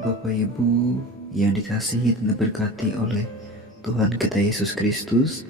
Bapak Ibu yang dikasihi dan diberkati oleh Tuhan kita Yesus Kristus,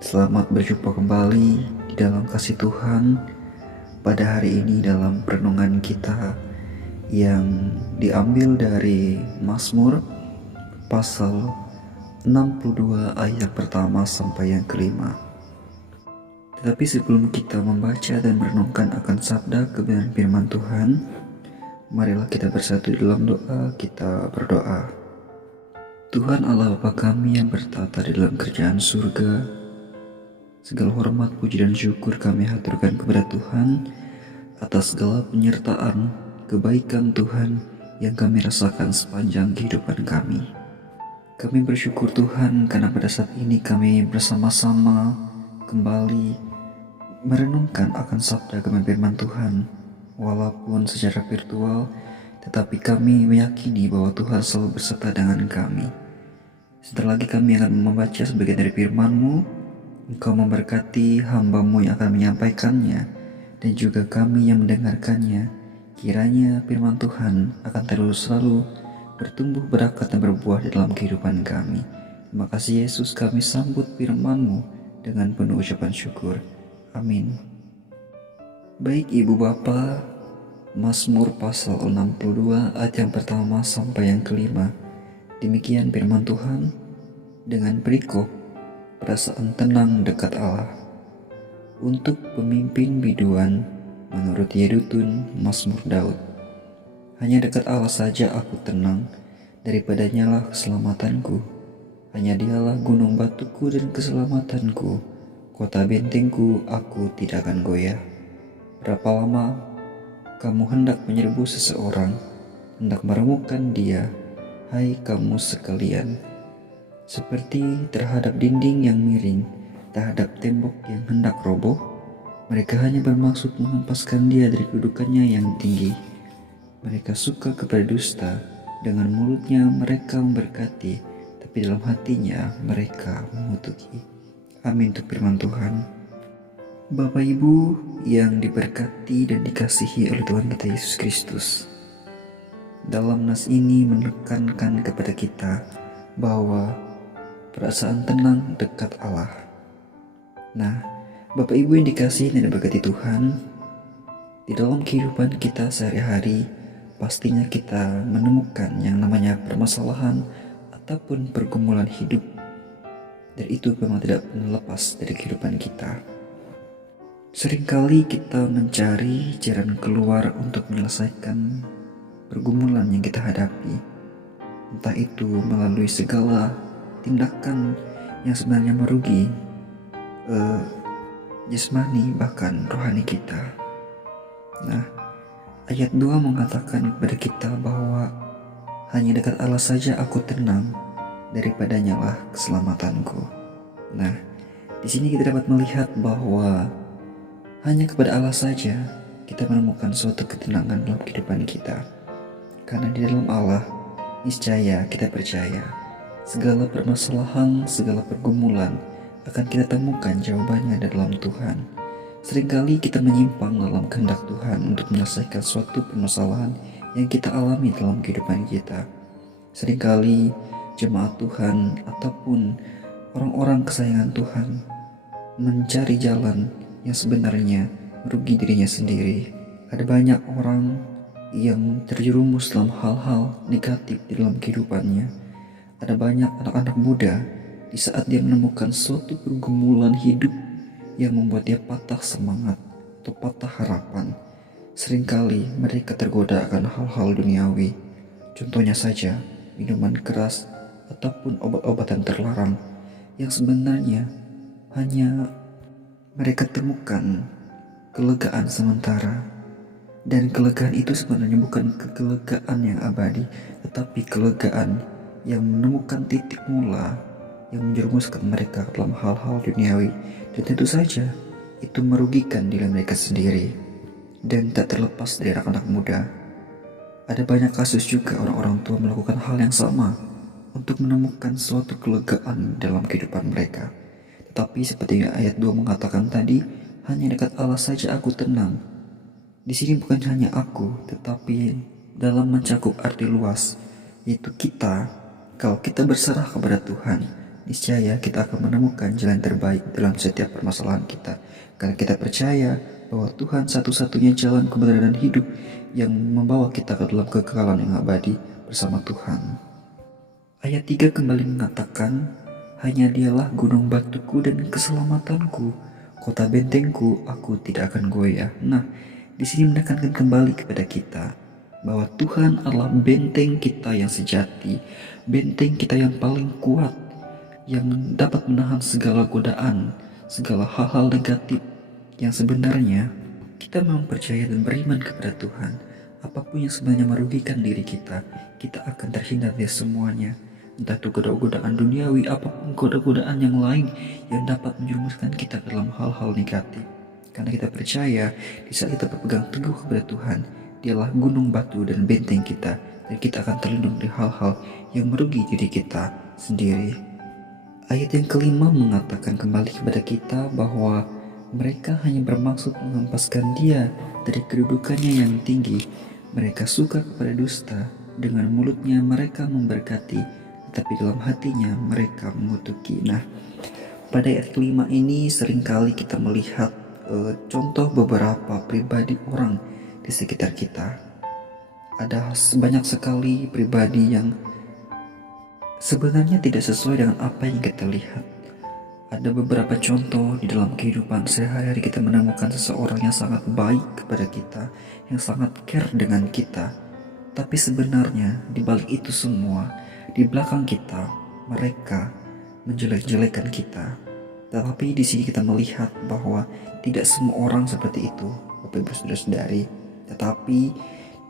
selamat berjumpa kembali di dalam kasih Tuhan pada hari ini dalam renungan kita yang diambil dari Mazmur pasal 62 ayat pertama sampai yang kelima. Tetapi sebelum kita membaca dan merenungkan akan sabda kebenaran firman Tuhan, marilah kita bersatu di dalam doa. Kita berdoa. Tuhan Allah Bapa kami yang bertata di dalam kerajaan surga, segala hormat, puji dan syukur kami haturkan kepada Tuhan atas segala penyertaan, kebaikan Tuhan yang kami rasakan sepanjang kehidupan kami. Kami bersyukur Tuhan karena pada saat ini kami bersama-sama kembali merenungkan akan sabda kebenaran firman Tuhan. Walaupun secara virtual, tetapi kami meyakini bahwa Tuhan selalu beserta dengan kami. Sebentar lagi kami akan membaca sebagian dari firman-Mu. Engkau memberkati hamba-Mu yang akan menyampaikannya, dan juga kami yang mendengarkannya. Kiranya firman Tuhan akan terus selalu bertumbuh berkat dan berbuah di dalam kehidupan kami. Terima kasih Yesus, kami sambut firman-Mu dengan penuh ucapan syukur. Amin. Baik Ibu Bapak, Mazmur pasal 62 ayat yang pertama sampai yang kelima. Demikian firman Tuhan dengan perikop perasaan tenang dekat Allah. Untuk pemimpin biduan menurut Yedutun Mazmur Daud. Hanya dekat Allah saja aku tenang, daripadanya lah keselamatanku. Hanya dialah gunung batuku dan keselamatanku, kota bentengku, aku tidak akan goyah. Berapa lama kamu hendak menyerbu seseorang, hendak meremukkan dia, hai kamu sekalian? Seperti terhadap dinding yang miring, terhadap tembok yang hendak roboh, mereka hanya bermaksud menghempaskan dia dari kedudukannya yang tinggi. Mereka suka kepada dusta, dengan mulutnya mereka memberkati, tapi dalam hatinya mereka mengutuki. Amin untuk firman Tuhan. Bapak Ibu yang diberkati dan dikasihi oleh Tuhan kita Yesus Kristus, dalam nas ini menekankan kepada kita bahwa perasaan tenang dekat Allah. Nah, Bapak Ibu yang dikasihi dan diberkati Tuhan, di dalam kehidupan kita sehari-hari pastinya kita menemukan yang namanya permasalahan ataupun pergumulan hidup, dan itu memang tidak pernah lepas dari kehidupan kita. Seringkali kita mencari jalan keluar untuk menyelesaikan pergumulan yang kita hadapi, entah itu melalui segala tindakan yang sebenarnya merugi jasmani bahkan rohani kita. Nah, ayat 2 mengatakan kepada kita bahwa hanya dekat Allah saja aku tenang, daripadanya lah keselamatanku. Nah, di sini kita dapat melihat bahwa hanya kepada Allah saja kita menemukan suatu ketenangan dalam kehidupan kita. Karena di dalam Allah, niscaya kita percaya segala permasalahan, segala pergumulan akan kita temukan jawabannya dalam Tuhan. Seringkali kita menyimpang dalam kehendak Tuhan untuk menyelesaikan suatu permasalahan yang kita alami dalam kehidupan kita. Seringkali jemaat Tuhan ataupun orang-orang kesayangan Tuhan mencari jalan yang sebenarnya merugi dirinya sendiri. Ada banyak orang yang terjerumus dalam hal-hal negatif di dalam kehidupannya. Ada banyak anak-anak muda di saat dia menemukan suatu pergumulan hidup yang membuat dia patah semangat atau patah harapan. Seringkali mereka tergoda akan hal-hal duniawi. Contohnya saja minuman keras ataupun obat-obatan terlarang yang sebenarnya hanya mereka temukan kelegaan sementara, dan kelegaan itu sebenarnya bukan kelegaan yang abadi, tetapi kelegaan yang menemukan titik mula yang menjerumuskan mereka dalam hal-hal duniawi, dan tentu saja itu merugikan diri mereka sendiri. Dan tak terlepas dari anak-anak muda, ada banyak kasus juga orang-orang tua melakukan hal yang sama untuk menemukan suatu kelegaan dalam kehidupan mereka. Tetapi seperti ayat 2 mengatakan tadi, hanya dekat Allah saja aku tenang. Di sini bukan hanya aku, tetapi dalam mencakup arti luas, yaitu kalau kita berserah kepada Tuhan, niscaya kita akan menemukan jalan terbaik dalam setiap permasalahan kita. Karena kita percaya bahwa Tuhan satu-satunya jalan kebenaran dan hidup yang membawa kita ke dalam kekekalan yang abadi bersama Tuhan. Ayat 3 kembali mengatakan, hanya dialah gunung batuku dan keselamatanku, kota bentengku, aku tidak akan goyah. Nah, di sini menekankan kembali kepada kita bahwa Tuhan adalah benteng kita yang sejati, benteng kita yang paling kuat, yang dapat menahan segala godaan, segala hal-hal negatif yang sebenarnya kita memang percaya dan beriman kepada Tuhan. Apapun yang sebenarnya merugikan diri kita akan terhindar dari semuanya. Entah itu godaan duniawi, apapun godaan yang lain yang dapat menjerumuskan kita ke dalam hal-hal negatif. Karena kita percaya di saat kita berpegang teguh kepada Tuhan, dialah gunung batu dan benteng kita, dan kita akan terlindung dari hal-hal yang merugi diri kita sendiri. Ayat yang kelima mengatakan kembali kepada kita bahwa mereka hanya bermaksud menghempaskan dia dari kedudukannya yang tinggi. Mereka suka kepada dusta, dengan mulutnya mereka memberkati, tapi dalam hatinya mereka mengutuki. Nah, pada ayat kelima ini seringkali kita melihat contoh beberapa pribadi orang di sekitar kita. Ada banyak sekali pribadi yang sebenarnya tidak sesuai dengan apa yang kita lihat. Ada beberapa contoh di dalam kehidupan sehari-hari kita menemukan seseorang yang sangat baik kepada kita, yang sangat care dengan kita. Tapi sebenarnya di balik itu semua, di belakang kita, mereka menjelek-jelekan kita. Tetapi di sini kita melihat bahwa tidak semua orang seperti itu, Bapak Ibu Saudara-saudari. Tetapi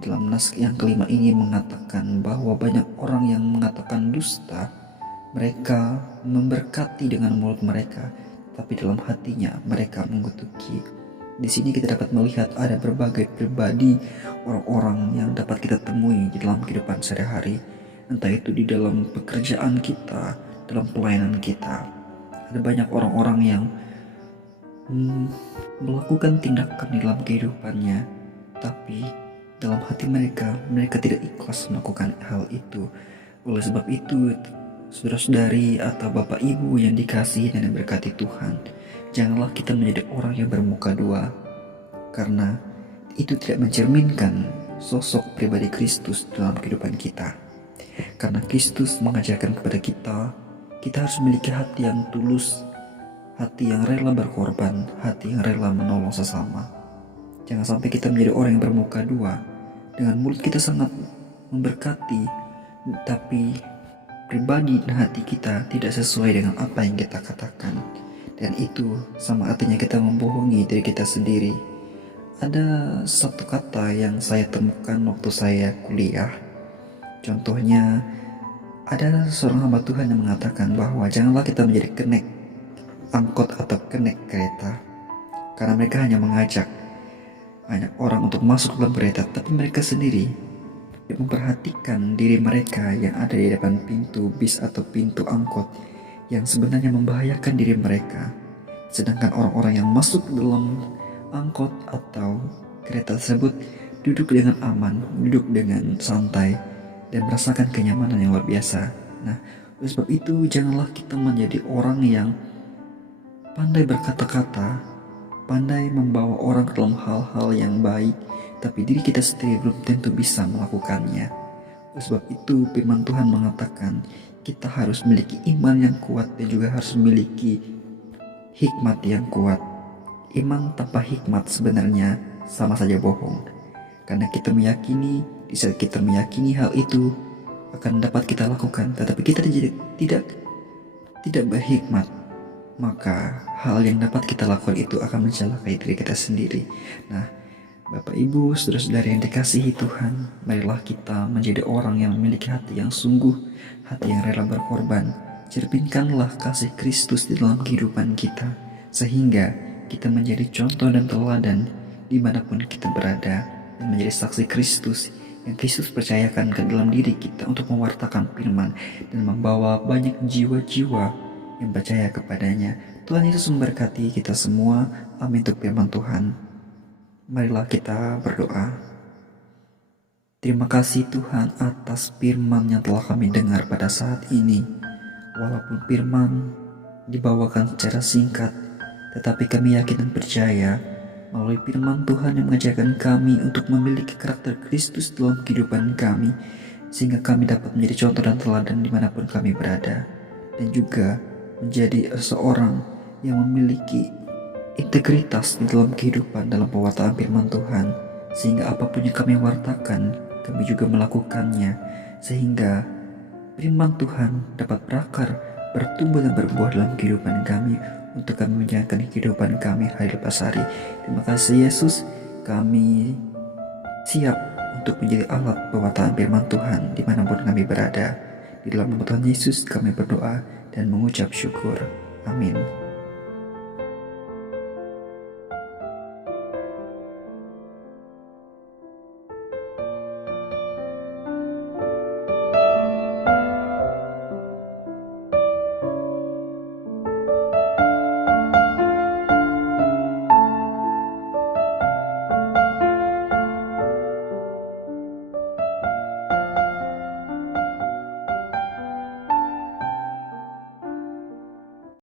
dalam nas yang kelima ini mengatakan bahwa banyak orang yang mengatakan dusta. Mereka memberkati dengan mulut mereka, tapi dalam hatinya mereka mengutuki. Di sini kita dapat melihat ada berbagai pribadi orang-orang yang dapat kita temui di dalam kehidupan sehari-hari. Entah itu di dalam pekerjaan kita, dalam pelayanan kita. Ada banyak orang-orang yang melakukan tindakan di dalam kehidupannya, tapi dalam hati mereka tidak ikhlas melakukan hal itu. Oleh sebab itu, saudara-saudari atau bapak ibu yang dikasihi dan diberkati Tuhan, janganlah kita menjadi orang yang bermuka dua, karena itu tidak mencerminkan sosok pribadi Kristus dalam kehidupan kita. Karena Kristus mengajarkan kepada kita harus memiliki hati yang tulus, hati yang rela berkorban, hati yang rela menolong sesama. Jangan sampai kita menjadi orang yang bermuka dua, dengan mulut kita sangat memberkati, tapi pribadi dan hati kita tidak sesuai dengan apa yang kita katakan. Dan itu sama artinya kita membohongi diri kita sendiri. Ada satu kata yang saya temukan waktu saya kuliah. Contohnya, ada seorang hamba Tuhan yang mengatakan bahwa janganlah kita menjadi kenek angkot atau kenek kereta. Karena mereka hanya mengajak banyak orang untuk masuk dalam kereta, tapi mereka sendiri memperhatikan diri mereka yang ada di depan pintu bis atau pintu angkot yang sebenarnya membahayakan diri mereka. Sedangkan orang-orang yang masuk dalam angkot atau kereta tersebut duduk dengan aman, duduk dengan santai, dan merasakan kenyamanan yang luar biasa. Nah, oleh sebab itu janganlah kita menjadi orang yang pandai berkata-kata, pandai membawa orang ke dalam hal-hal yang baik, tapi diri kita sendiri belum tentu bisa melakukannya. Oleh sebab itu firman Tuhan mengatakan kita harus memiliki iman yang kuat dan juga harus memiliki hikmat yang kuat. Iman tanpa hikmat sebenarnya sama saja bohong. Karena kita meyakini, di saat kita meyakini hal itu akan dapat kita lakukan, tetapi kita tidak berhikmat, maka hal yang dapat kita lakukan itu akan mencelakai diri kita sendiri. Nah, Bapak Ibu, saudara-saudari yang dikasihi Tuhan, marilah kita menjadi orang yang memiliki hati yang sungguh, hati yang rela berkorban. Cerminkanlah kasih Kristus di dalam kehidupan kita, sehingga kita menjadi contoh dan teladan dimanapun kita berada, dan menjadi saksi Kristus yang Kristus percayakan ke dalam diri kita untuk mewartakan firman dan membawa banyak jiwa-jiwa yang percaya kepadanya. Tuhan Yesus memberkati kita semua. Amin untuk firman Tuhan. Marilah kita berdoa. Terima kasih Tuhan atas firman yang telah kami dengar pada saat ini. Walaupun firman dibawakan secara singkat, tetapi kami yakin dan percaya melalui firman Tuhan yang mengajarkan kami untuk memiliki karakter Kristus dalam kehidupan kami, sehingga kami dapat menjadi contoh dan teladan dimanapun kami berada, dan juga menjadi seorang yang memiliki integritas di dalam kehidupan dalam pewartaan firman Tuhan, sehingga apapun yang kami wartakan, kami juga melakukannya, sehingga firman Tuhan dapat berakar, bertumbuh dan berbuah dalam kehidupan kami, untuk kami menjalankan kehidupan kami hari lepas hari. Terima kasih Yesus, kami siap untuk menjadi alat pewartaan firman Tuhan dimanapun kami berada. Di dalam nama Tuhan Yesus kami berdoa dan mengucap syukur. Amin.